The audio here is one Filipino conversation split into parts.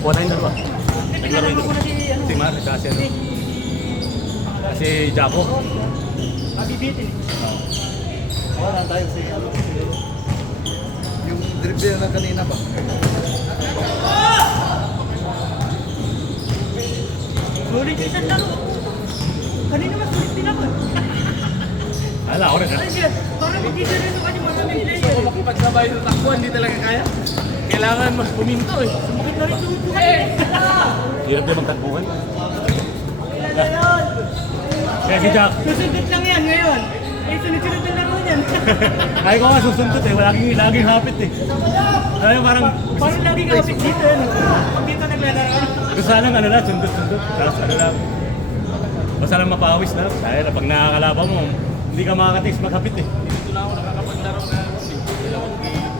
Kuha tayong dalawa. Naglaro yung dalawa. Si Mar, kasi ano. Kasi Jaco. Mabibitin eh. Wala tayo sa ano siguro. Yung dribble na kanina ba? Sulit isang laro. Kanina mas sulit din ako. Ala, ako rin ha. Ay siya, parang magkita rin ako kanyang maraming player. Kung makipagsabay sa takbuhan, hindi talaga kaya. Kailangan mas puminto eh. Sumakit na rin tuhod ko kanina. Hirap din magtakbuhan. Ilan na yun? Kaya si Jack. Susundot lang yan ngayon. Eh, sunod-sunod na laro yan. Ay ko nga susundot eh. Laging hapit eh. Alam mo parang... Parang lagi kapit dito yan. Pag dito naglalaro. Gusto lang ano na, sundot-sundot. Tapos ano lang. Basta lang mapawis na. Dahil pag nakakalaban mo, hindi ka makakatis maghapit eh. Dito na ako nakakapaglaro na dalawang game.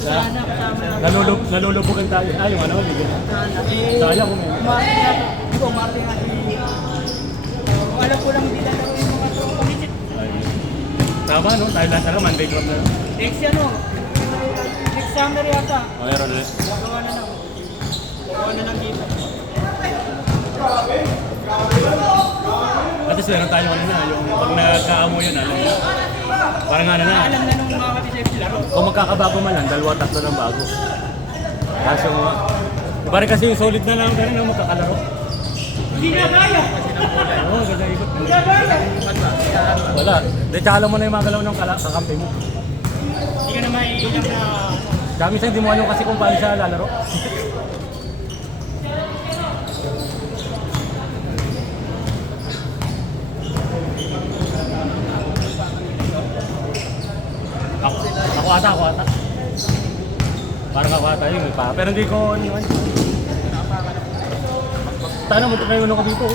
Sana kasama na. Nalulubugan tayo. Ay, yung ano, hindi ganun. Sana. Eh, Sayang kung may... Umarte nga. Di ba, umarte nga. Kung alam ko lang hindi na laro yung mga tropa visit. Tama no? Tayo lang talaga, Monday drop na. Next ano? Next summer yata. Mayroon ulit. Gawa na lang. Gawa na lang dito. At least meron tayo ano na, yung pag nagkaamo yun, ano, parang ano na. Alam na nung mga kabisay laro. Kung magkakabago man lang, dalawa, tatlo ng bago. Kaso nga, pare kasi yung solid na lang ganun, no, magkakalaro. Hindi na kaya. Oo, ganda ikot. Hindi na kaya. Wala. De, tsaka alam mo na yung mga galaw ng kakampi mo. Hindi ka na maiilang na... Kaya minsan hindi mo alam kasi kung paano siya lalaro. Ako ata. Parang ako ata yung pa. Pero hindi ko iniwan. Sana mo kayo nung dito.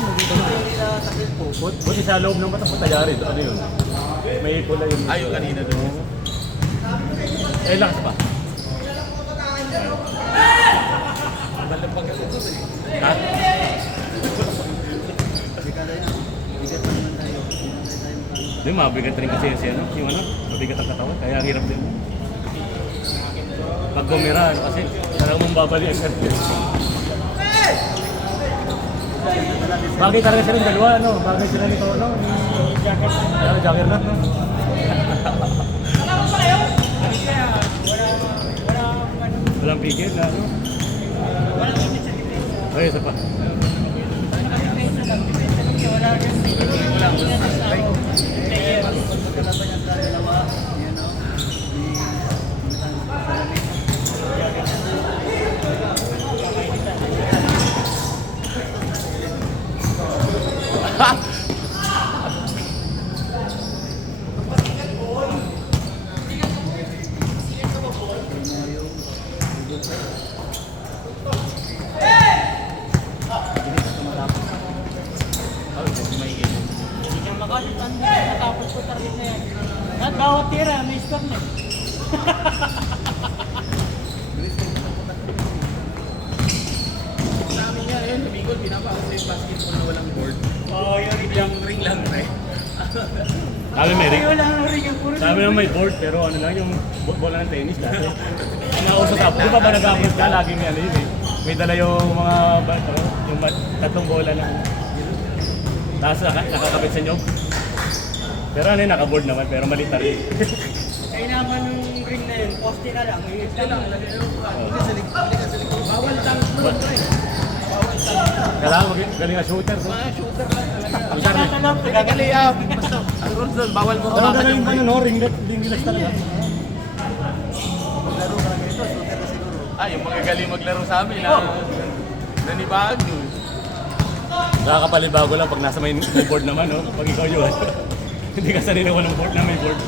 Buti sa loob ng batang patayarin. Ano yun? May pula yun. Ayaw kanina doon. Eh, lakas pa. Malapag ako doon eh. Ha? Bigat naman tayo. Hindi, mabigat rin kasi yung ano, yung ano, mabigat ang katawan. Kaya ang hirap din. Pag gumirahan kasi talagang mong babalian ka. Bagay talaga sila yung dalawa, no? Bagay sila nito, no? Juggernaut, no? Walang pigil na, no? Ay, isa pa. Hindi ka makalitan. Natapos ko target na yan. At bawat tira, may score na. Sa amin nga yun, Bicol, pinapakot yung basketball na walang board. Oo, yun rin. Yung ring lang na eh. Sabi may ring. Ay, wala nga rin yung puro. Sabi naman may board, pero ano lang yung bola ng tennis dati. Ang nauso sa di ba ba nag-upload ka? Lagi may ano yun eh. May dala yung mga yung tatlong bola na tapos nakakabit sa inyo. Pero ano yun, naka-board naman, pero maliit na rin. Kaya naman yung ring na yun, poste na lang. May Ito lang, bawal tank mo ito eh. Kailangan maging galing na shooter. So. Mga shooter lang talaga. Ang sarap. Nagagali ah. Basta, ang rules doon, bawal mo Pero hawakan galing yung ano no, ringlet talaga. Maglaro ka lang ganito, shooter na siguro. Ah, yung mga galing maglaro sa amin na nanibago. Nakakapalibago lang pag nasa may board naman, no? Pag ikaw yun. Hindi ka sanay na walang board na may board.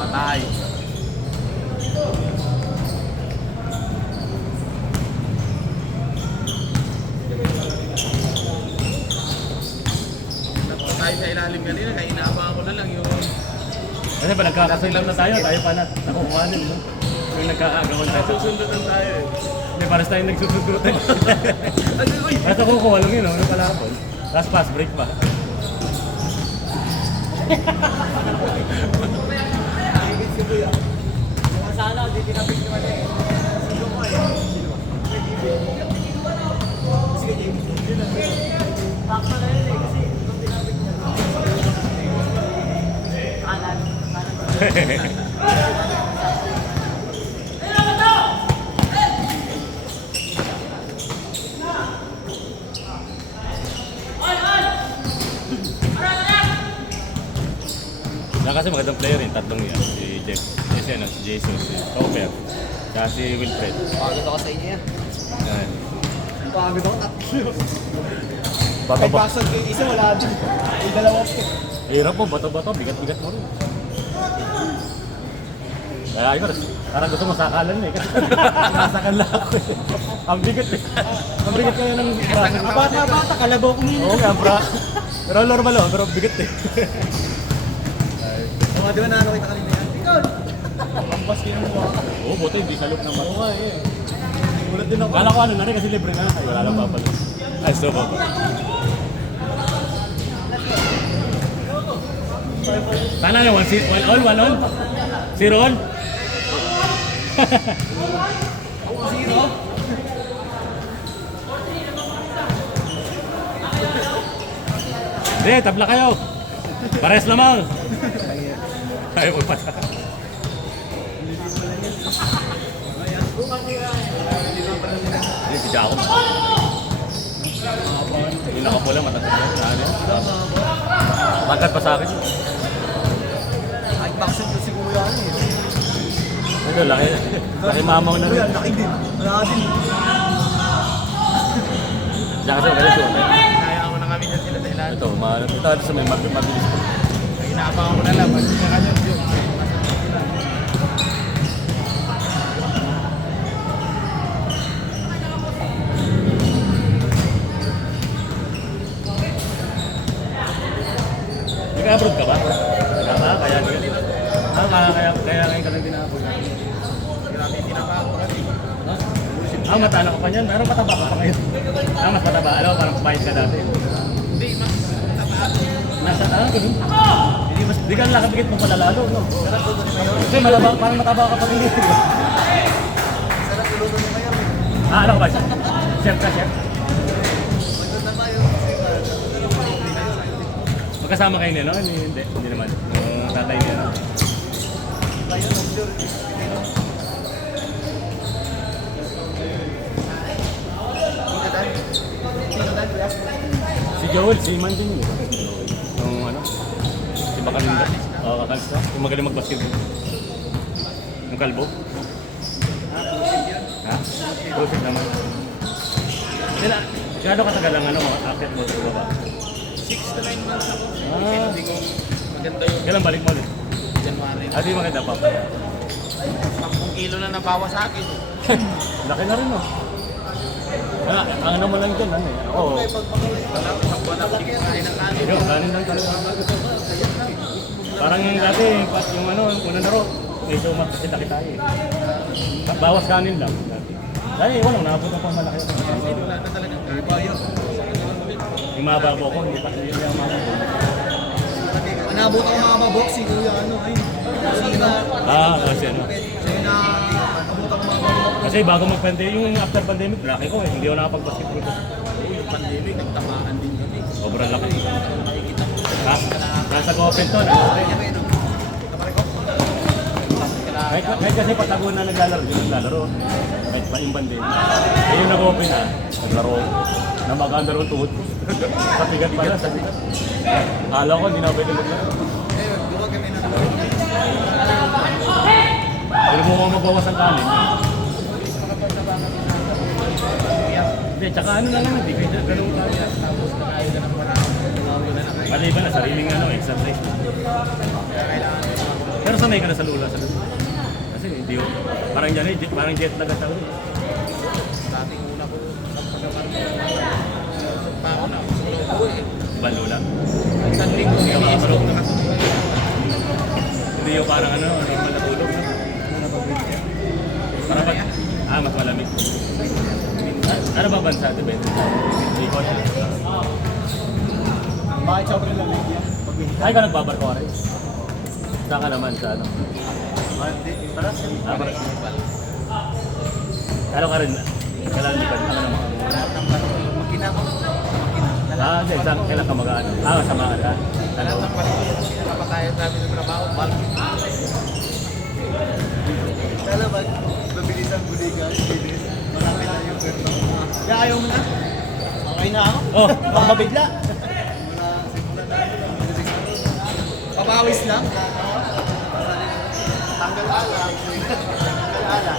Patay. Patay sa ilalim kanina, kaya inaabang ko na lang yung... Kasi pa nagkakasundo na tayo pa na nakukuhanin, no? Yung nagkakagawan tayo. Susundutan tayo eh. Hindi, paras tayo nagsusundutan. Uy! Basta kukuha lang yun, no? Ano pala ako? Tapos pass break pa. Kung sana, di tinapik naman eh. Sino ko eh? Sige, James. Takpa na yun eh, kasi kung tinapik niya. Kanan. Na kasi magandang player yun, tatlong yan. Si Jeff, si Jesus, si Topper, tsaka si Wilfred. Pagod ako sa inyo yan. Yan. Pagod ako tatlo. Bato ba? Pasok yung isa, wala din. Yung dalawang pick. Hirap mo, bato-bato, bigat-bigat mo rin. Kaya ayun, parang gusto mo sakalan eh. Kasi nasakal lang ako eh. Ang bigat eh. Ang bigat kaya ng braso. Bata-bata, kalabaw ko Oo nga, pero normal oh, pero bigat eh. Di ba naano kita kanina yan? Ikaw! Ang baskin mo ba? Oo, buti hindi salok naman. Oo nga eh. Ulat din ako. Kala ko ano na rin kasi libre na. Ay, wala lang papalo. Ay, so pa. Sana na, one all? Zero all? Zero? Hindi, tabla kayo. Pares lamang. Ayaw mo pa. Hindi, si Jacob. Hindi nakapula, matagod yan. Saan yan? Matagod pa sa akin. Ay, bakit ko si Kuya ano eh. Ito, laki. Laki mamaw na rin. Laki din. Wala din. Diyan kasi magaling siya. Kaya ako na kami dyan sila dahil Ito, ito sa may mabilis ko. inaabangan ko na lang. Pag siya kanya yun. Nag-abroad ka ba? Kaya ganyan. Kaya ngayon ka lang dinapod. Grabe yung tinapako kasi. Matana ka pa niyan. Pero mataba ka pa ngayon. Mas mataba. Alam mo, parang pahit ka dati. Hindi, mas Nasa, ganun. Hindi ka nakabigit mo pala lalo, no? Kasi parang mataba ka pa rin. Sarap uluto ni Mayor. Ano ka ba? Chef ka, chef? Magkasama kayo niya, no? Hindi naman. Yung tatay niya, no? Si Joel, si Man din yun. Yung ano? Si Bakalinda. Oo, kakalis ka. Yung magaling mag-basketball. Yung kalbo. Ha? Perfect naman. Sila, gano'n katagal ang ano, akit mo sa baba? 6 to 9 months ako. Ah, Hindi ko maganda yung kailan balik mo ulit? January. Ah, di maganda pa. 10 kilo na nabawa sa akin. Laki na rin, no? Ah, ang ano mo lang dyan, ano eh. Ako, Wala ko sa buwan ako hindi kumain ng kanin. yun, kanin lang talaga. Parang yung dati, yung ano, unang laro, medyo mas kasi laki tayo eh. Bawas kanin lang. Dahil walang nakapot pa malaki ako. Kasi wala na talaga. Yung mababo ko, hindi pa hindi yung mababo. Manabot ako mga mabok si Kuya ano ay. Sino? Kasi ano. Sino na abot ako mga mabok. Kasi bago mag-pandemic, yung after pandemic, laki ko eh. Hindi ako nakapag-basketball ko. Yung pandemic, nagtamaan din kami. Sobrang laki. Nasa open to, kahit kasi patago na naglalaro, yun naglalaro. Kahit pa yung bandi. Eh yung nag-open na, naglaro. Na maganda rin tuhod ko. Sa bigat pala, sa bigat. Akala ko, hindi na pwede maglaro. Pero mo mabawas ang kanin. Hindi, tsaka ano na lang, hindi kayo ganun kaya. Tapos nakayo ka ng wala. Maliban na sariling ano, exercise. Pero sanay ka na sa lula. Kasi hindi yun. Parang yan eh, parang jet lag at tawag. Dating una ko sa pagkakaroon. Pa ako na. Solo eh. Ibang lula. Isang linggo, Hindi ka makamarong. nakatulog. Hindi yung parang ano, normal na tulog. No? Parang mas malamig. Ano ba bansa ito, Ben? Ikot. Bakit sobrang lamig yan? Pag Ay ka nagbabarko rin? Saan ka naman sa ano? Para sa Para. Kalo ka rin. Kailan di ba? Ano naman? makina ko. Kailan ka mag-ano? Samahan ka. Lahat ng palito yung pinakapatayan namin ng trabaho, bulk. Kala ba, mabilis ang buliga, bilis. Malapit na yung perno. Kaya ayaw mo na. Okay na ako. Oh, Baka mabigla. Mula simula na, Papawis lang. tanggal alam. Tanggal alam.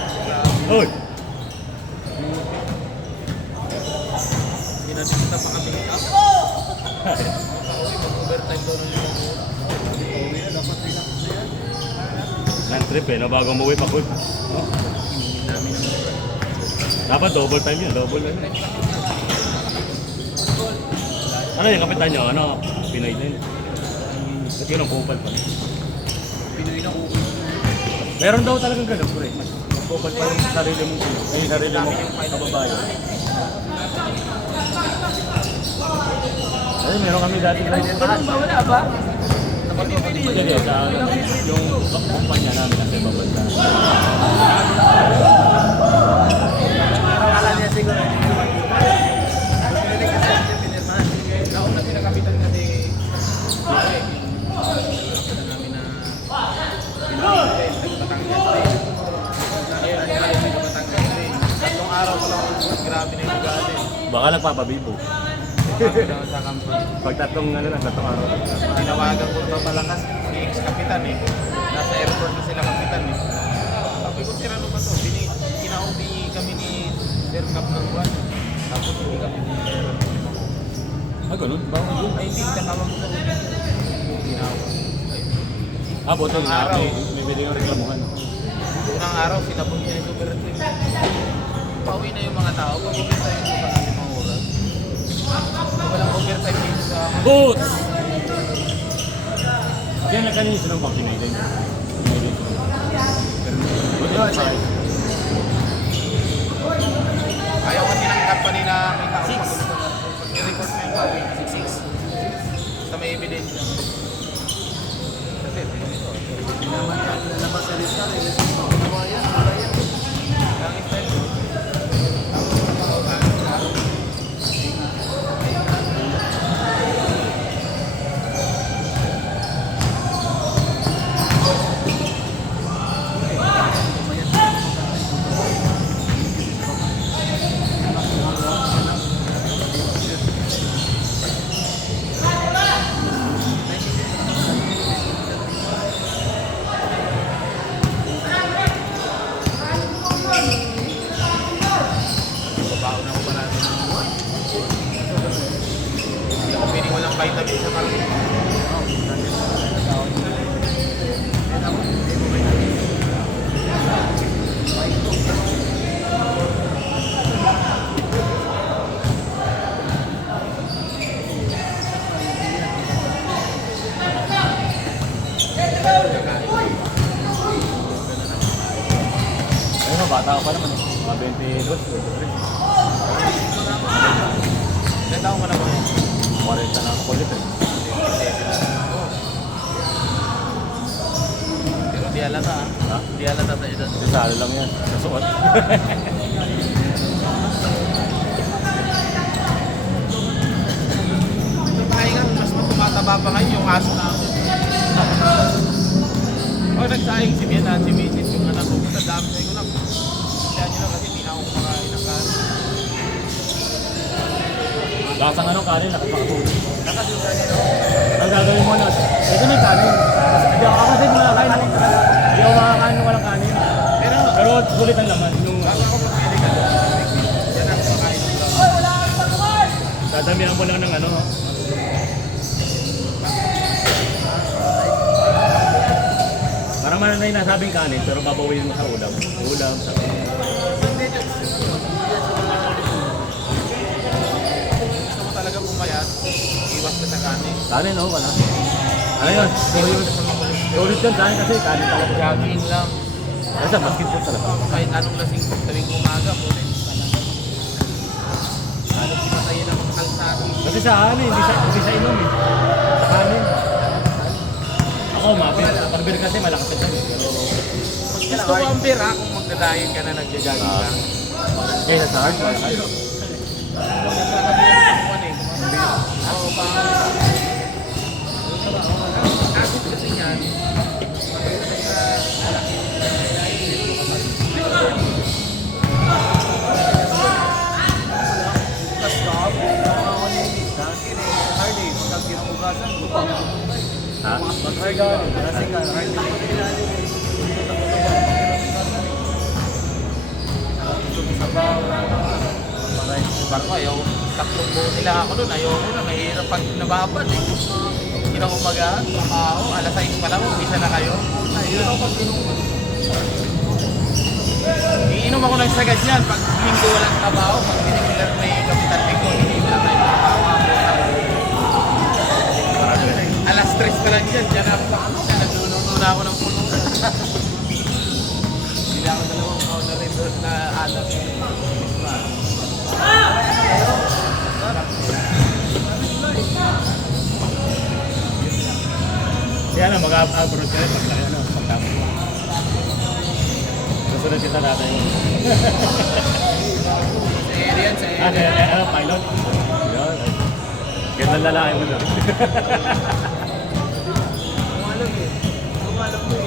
Uy! Pinatita pa kami ng ako. Pauwi, mag-overtime daw ng 5 oras. Uwi na, dapat relax na yan. Land trip no? Bago umuwi pa good. No? Hiningin namin ng Dapat double time yun, double na yun. Ano yung kapitan nyo? Ano? Pinoy din. Ba't yun ang kupal pa? Pinoy na uwi. Meron daw talagang ganun, pre. Ang kupal pa yung sarili mong Pinoy. Ay, sarili mong kababayan. Ay, meron kami dati na Ganun ba? Wala ba? Hindi, sa yung kumpanya namin nasa ibang bansa. Akala niya siguro. Pinilig kasi siya pinirmahan. Nauna pinakapitan kasi namin na Batangas Day. Ngayon, Batangas Day. 3 araw ko lang grabe na yung ugali. Baka nagpapabibo. Sabi daw sa kampo. Pag tatlong araw. Tinawagan ko pa malakas si ex-kapitan eh. Nasa airport na sila kapitan eh. Sabi ko, sir, ano ba to? Kinaubi kami ni Sir Cap ng buwan. Tapos hindi kami ni Sir. Ah, ganun? Bawal yun. Ay, hindi, kasama mo sa ulit. Ginawa. Ah, buto Unang na. araw. May pwede yung reklamuhan. Unang araw, sinabot niya yung super team. Pauwi na yung mga tao. Pag overtime yung mga 5 oras. Walang overtime dito sa... Boots! Kaya na kanina silang vaccinated. Buti yung price. Ayaw kasi ng company na may tao. 6. I-report mo yung pauwi. 6. Basta may evidence lang. Kasi, Hindi naman lalabas sa lista. Ginawa yan. Wala yan. langit tayo. Babaon ako parati ng buwan. Hindi ako pwedeng walang vitamin sa karoon. Ayun, bata ka pa naman. Mga 22, 23. Ilan taong ka na ba? 40 na ako ulit eh. Pero di halata ah. Ha? Di halata tayo doon. Sasalo lang yan. Nasuot. Ito tayo nga, mas tumataba pa ngayon yung aso namin. Pag nagsaing si Bian at si Mrs. yung anak ko, dami na ko lang. Kaya nyo lang kasi hindi na ako kumakain ng kanin. Lasang anong kanin, nakapakatulog. Nakasusan nyo. Ang gagawin mo na, ito may kanin. Hindi ako kasi makakain ng hindi ako makakain ng walang kanin. Pero sulit ang laman. Yung Bago ako magpili ka doon, yan ang kumakain ng lang. dadamihan mo lang ng ano. Parang man na yung nasabing kanin, pero babawin mo sa ulam. Ulam, sa Gusto mo talaga pumayat, iwas ka sa kanin. kanin, oh, wala. Ano yun? Sulit yun, kanin kasi kanin talaga. Jogging lang. Basta basketball talaga. Kahit anong lasing ko tuwing umaga po rin. Halos di matayin ang mga kalsado. Kasi sa ano, hindi sa inom eh. Sa kanin. Ako, mapit. Pag beer kasi malakas sa dyan. Pero, Gusto ko ang beer ha, kung magdadayin ka na nagja-jogging ka. kaya sa hard, malakas. Oo, acid kasi niyan. Bukas ka, ako ni Dunkin eh. Harley, pag kinabukasan, butang. Ha? Mag-harga, kasi ka, Harley. Barko, ayaw, tatlong buo nila ako doon, ayaw ko na, mahirap pag nababad eh. Kinaumagaan, ako, alas 6 pa lang, isa na kayo. Ayun ako pag inuman. Iinom ako ng sagad yan, pag linggo walang trabaho, pag biniglar na yung kapitan linggo, hindi na tayo trabaho ako. Alas 3 pa lang dyan, dyan ako, naglununo na ako ng puno. Hindi ako dalawang taon na rin doon na alam. Kaya na, mag-abroad ka rin. Pagtapos mo. Susunod kita natin. Sa area yan, sa area. Ano, pilot? Yun. Gandang lalaki mo doon.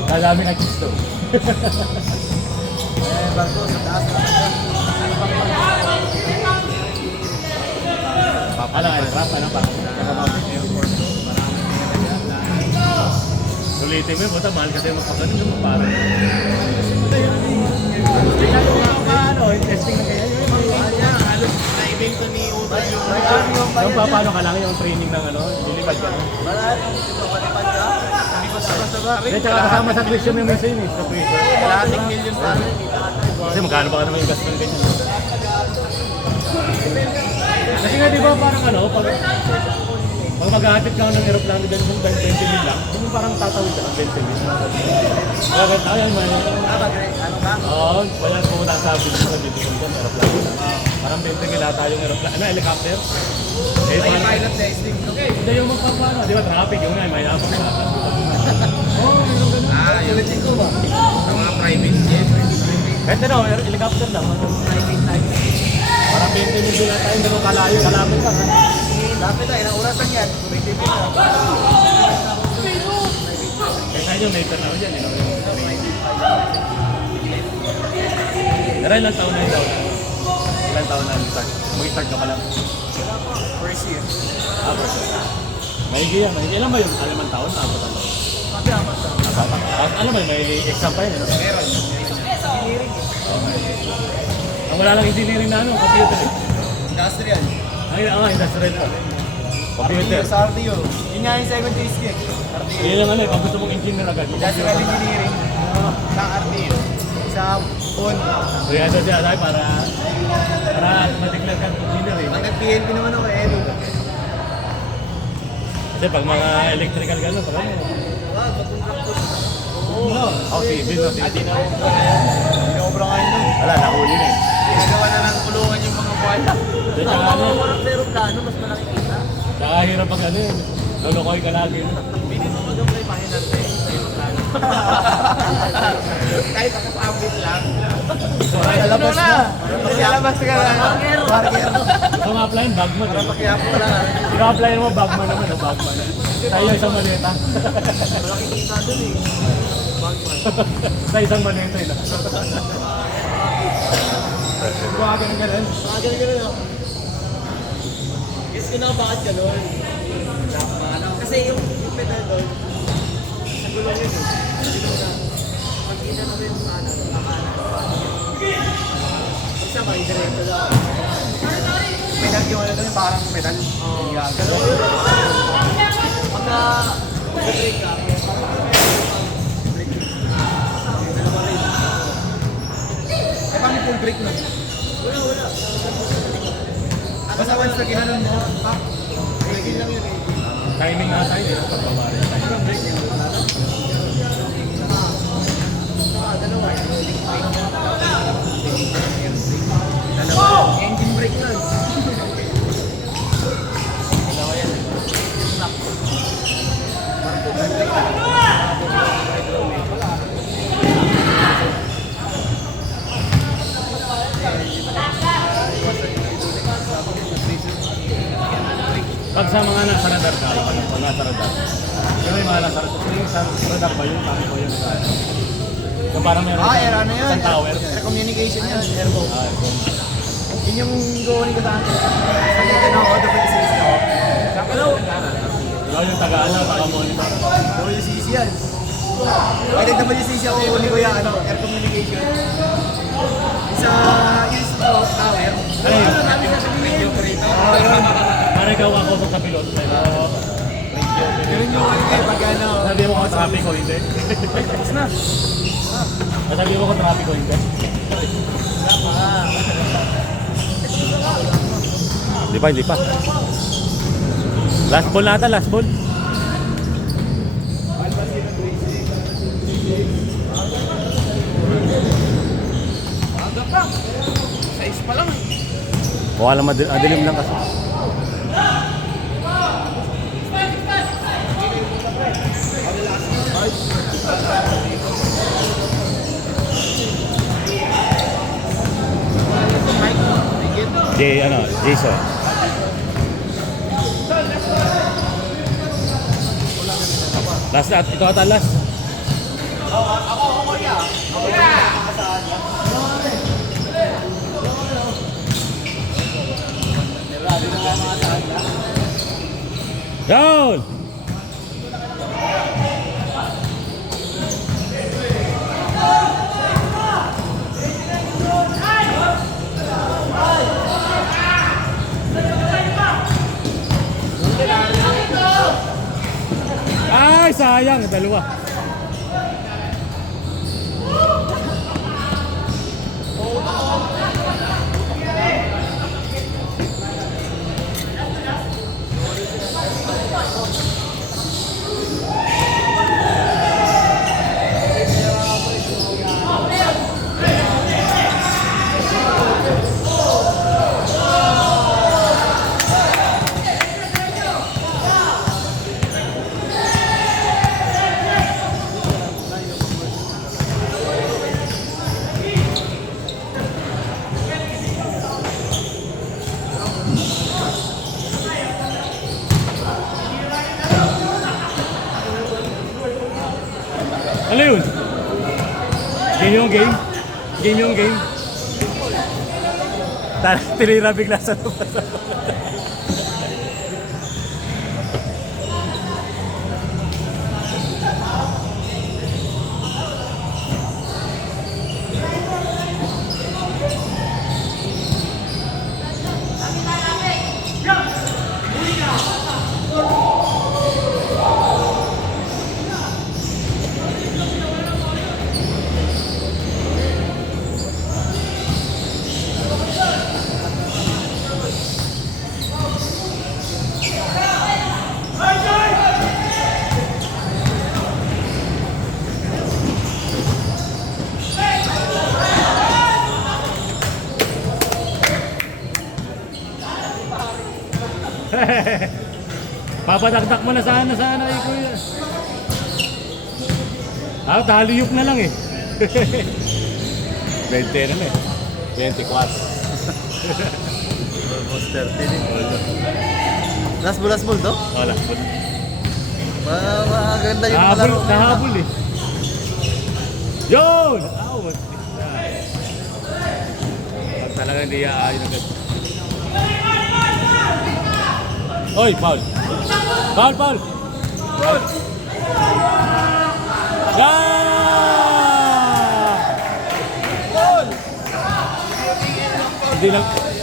Kalami na kisto. Barko, sa taas na lang. Ano kayo? Rap? Ano pa? Sulitin mo yun. Buta, mahal kasi magpagaling yung parang. Testing na kaya yun. Halos na-event ko ni Uber yung Paano ka lang yung training ng ano? Lilipad ka. Marami yung dito, malipad ka. hindi ko sabas-saba rin. Hindi, tsaka kasama sa tuition yung machine eh. Sa tuition. Kalahating million pa rin. Kasi magkano ba ka naman yung gas ng ganyan? Kasi nga di ba parang ano, pag maghahatid ka ng aeroplano din kung 20 mil lang, yung parang tatawid ka ng 20 mil. Kaya ayun, man. Ano ba? Oo, wala pumunta sa business sa dito sa aeroplano. Parang 20 mil ata yung aeroplano. Ano, helicopter? Eh, May paano? pilot testing. Hindi yung magpapano. Di ba traffic yung nga, may napang na. Oo, meron ganun. Yung Ulitin ko ba? sa mga private jet. Kahit ano, helicopter lang. Private time. Parang 20 mil din tayo, hindi mo kalayo, kalapit ka. Lapit na, ilang orasan yan. Ulitin ko na. Kaya sa inyo, may turnout dyan, you know. Pero ilang taon na yung taon? Ilang taon na yung start? Mag-start ka pa lang? First year. First year. Maigi yan, maigi. Ilan ba yung alamang taon? Apat ang taon. Sabi apat sa Alam mo, may exam pa yun, ano? Meron. engineering. Ang wala lang engineering na ano, computer eh. Industrial. Ay, industrial pa. Computer. Sa RTO. Yun nga yung second case kick. RTO. Yun lang ano, pag gusto mong engineer agad. Industrial engineering. Sa RTO. Sa PON. Kaya ano siya, dahil para ma-declare ka engineer eh. Ang nag-PNP naman ako, Edu. Kasi pag mga electrical gano'n, pag ano. Oo. Ako civil, no? At Inobra nga yun. Wala, nahuli na eh. ginagawa na ng kulungan yung mga buhay. Then, tsaka ano, aeroplano, mas malaki kita. tsaka hirap pag ano yun. Lulukoy ka lagi. Pili mo mag-apply pa yun natin. Kahit ako ambit lang. Lalabas na. Lalabas ka na. Marker. Kung apply, bagman eh. Pakiyapo ko lang. Kung apply mo, bagman naman, oh, bagman. Tayo isang maleta. Malaki kita dun eh. Sa isang maleta eh. Buwagan ka rin. Mga ganun ako. Guess ko na bakit gano'n. Kasi yung pedal doon, sa gulong yun eh. Gulong na. Pag ina na rin yung kanan, isa may diretso lang. Pedal yung ano doon, parang pedal. Oo. Gano'n yun. Pagka mag-break ka, break. Dalawa rin. Eh, paano full break nun? Wala. Basta once na ginanon mo, breaking lang yun eh. Timing nga tayo eh. Pagbawarin tayo. Dalawa. Dalawa. Engine brake lang. Dalawa yan. Stop. Marco, brake. sa mga nasa radar ka, pag nasa radar. Pero yung mga nasa radar, yung sa radar ba yun? Kami ko yun sa ano. So parang meron Ano yun? isang tower. Air communication yun. Airboat. Aircon. Yun yung gawin ko sa akin. Pag ito na ako, dapat CC ako. Hello? Ikaw yung taga-ano, taga-monitor. WCC yan. Pag nag-WCC ako, kunin ko yung air communication. Sa tower. Ay, Namin sasabihin. para ikaw ako sa pilot. Pero, Yun yung pag ano. sabi mo kung traffic o hindi. Tapos na. Sabi mo kung traffic o hindi. Hindi pa. Last ball nata, last ball. Aga pa. Size pa lang. Mukha lang madilim lang kasi. Jason. Last na, ikaw ata last. Down! Ay, sayang, dalawa. Ano yun? Game yung game? Game yung game? Tinira bigla sa labas. Papadakdak mo na sana eh, kuya. Taliyok na lang eh. 20 na eh. 24. Almost 30 din. Last ball to? Wala. Maganda yung malaro. Nahabol eh. Yun! Pag talaga hindi aayon agad. Oy, foul! Foul! Yeah! Hindi lang.